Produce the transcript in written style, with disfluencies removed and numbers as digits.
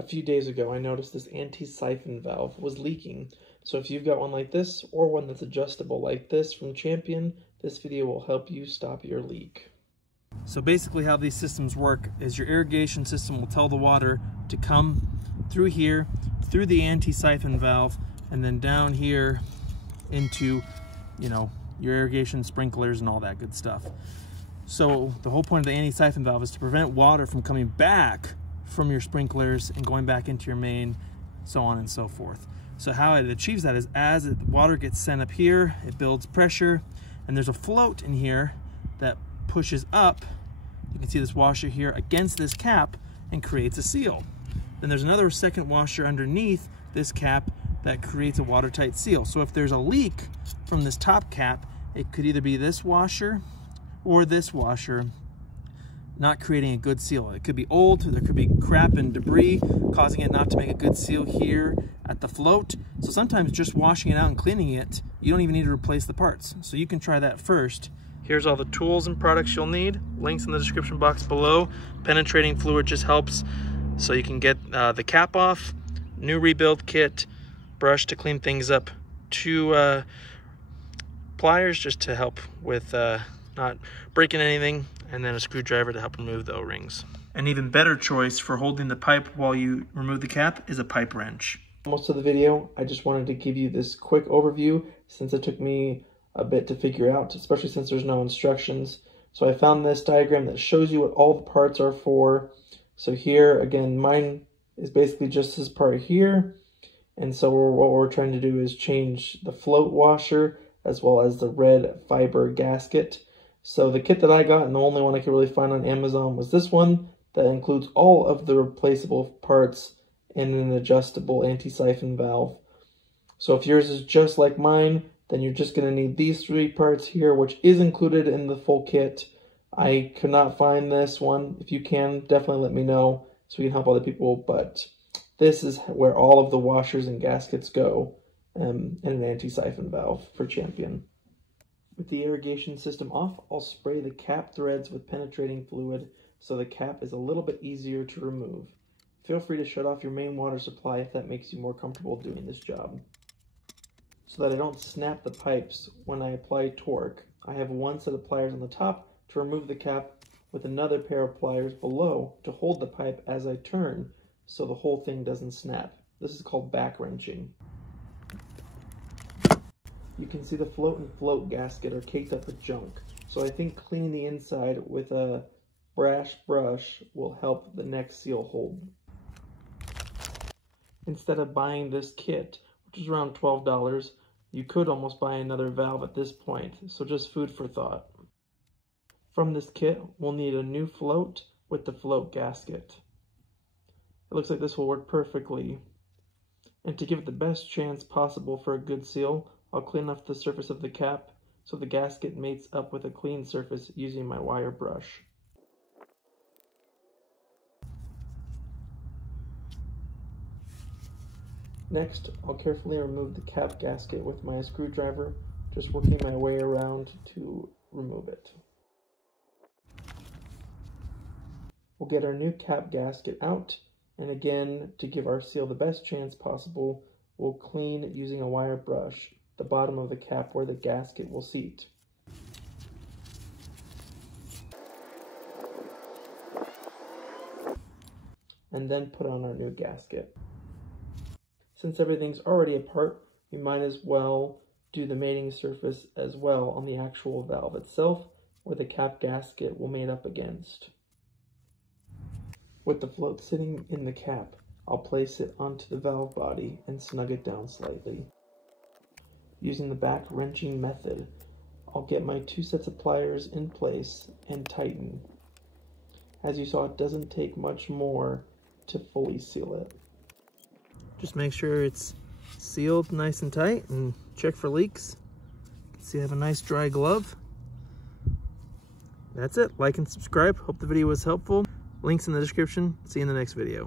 A few days ago, I noticed this anti-siphon valve was leaking. So if you've got one like this or one that's adjustable like this from Champion, this video will help you stop your leak. So basically how these systems work is your irrigation system will tell the water to come through here, through the anti-siphon valve, and then down here into, your irrigation sprinklers and all that good stuff. So the whole point of the anti-siphon valve is to prevent water from coming back from your sprinklers and going back into your main, so on and so forth. So how it achieves that is as the water gets sent up here, it builds pressure, and there's a float in here that pushes up. You can see this washer here against this cap and creates a seal. Then there's another second washer underneath this cap that creates a watertight seal. So if there's a leak from this top cap, it could either be this washer or this washer not creating a good seal. It could be old, there could be crap and debris causing it not to make a good seal here at the float. So sometimes just washing it out and cleaning it, you don't even need to replace the parts. So you can try that first. Here's all the tools and products you'll need. Links in the description box below. Penetrating fluid just helps so you can get the cap off, new rebuild kit, brush to clean things up, 2 pliers just to help with not breaking anything, and then a screwdriver to help remove the O-rings. An even better choice for holding the pipe while you remove the cap is a pipe wrench. Most of the video, I just wanted to give you this quick overview since it took me a bit to figure out, especially since there's no instructions. So I found this diagram that shows you what all the parts are for. So here, again, mine is basically just this part here. And so what we're trying to do is change the float washer as well as the red fiber gasket. So the kit that I got, and the only one I could really find on Amazon, was this one that includes all of the replaceable parts and an adjustable anti-siphon valve. So if yours is just like mine, then you're just going to need these 3 parts here, which is included in the full kit. I could not find this one. If you can, definitely let me know so we can help other people. But this is where all of the washers and gaskets go, and an anti-siphon valve for Champion. With the irrigation system off, I'll spray the cap threads with penetrating fluid so the cap is a little bit easier to remove. Feel free to shut off your main water supply if that makes you more comfortable doing this job. So that I don't snap the pipes when I apply torque, I have one set of pliers on the top to remove the cap with another pair of pliers below to hold the pipe as I turn so the whole thing doesn't snap. This is called back wrenching. You can see the float and float gasket are caked up with junk, so I think cleaning the inside with a brash brush will help the next seal hold. Instead of buying this kit, which is around $12, you could almost buy another valve at this point, so just food for thought. From this kit, we'll need a new float with the float gasket. It looks like this will work perfectly. And to give it the best chance possible for a good seal, I'll clean off the surface of the cap so the gasket mates up with a clean surface using my wire brush. Next, I'll carefully remove the cap gasket with my screwdriver, just working my way around to remove it. We'll get our new cap gasket out, and again, to give our seal the best chance possible, we'll clean using a wire brush the bottom of the cap where the gasket will seat. And then put on our new gasket. Since everything's already apart, we might as well do the mating surface as well on the actual valve itself, where the cap gasket will mate up against. With the float sitting in the cap, I'll place it onto the valve body and snug it down slightly. Using the back wrenching method, I'll get my 2 sets of pliers in place and tighten. As you saw, it doesn't take much more to fully seal it. Just make sure it's sealed nice and tight and check for leaks. See, I have a nice dry glove. That's it. Like and subscribe. Hope the video was helpful. Links in the description. See you in the next video.